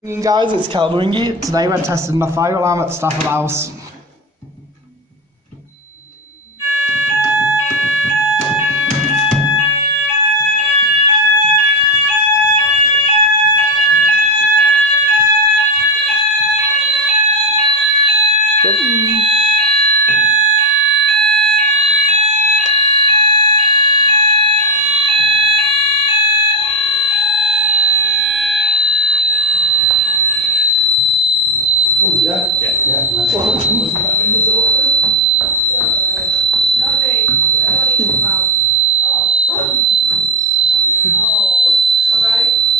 Hey guys, it's Calveringy. Today we're testing the fire alarm at Stafford House. Oh, yeah? Yeah. Nice.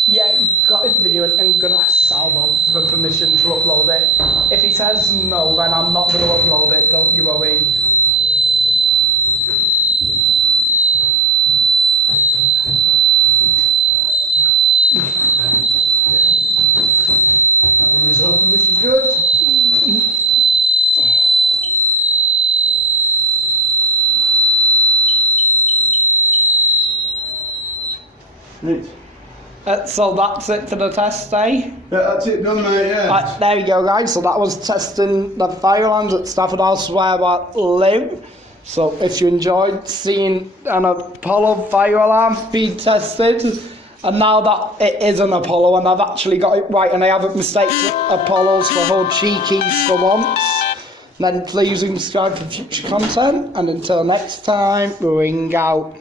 Yeah, got his video and I'm gonna ask Salvo for permission to upload it. If he says no, then I'm not gonna upload it, don't you worry. That one is open, which is good. Neat. So that's it for the test, eh? Yeah, that's it done, mate, yeah. Right, there you go, guys. So that was testing the fire alarms at Stafford House where I live. So if you enjoyed seeing an Apollo fire alarm being tested, and now that it is an Apollo and I've actually got it right and I haven't mistaken Apollos for whole cheekies for once, then please subscribe for future content, and until next time, ring out.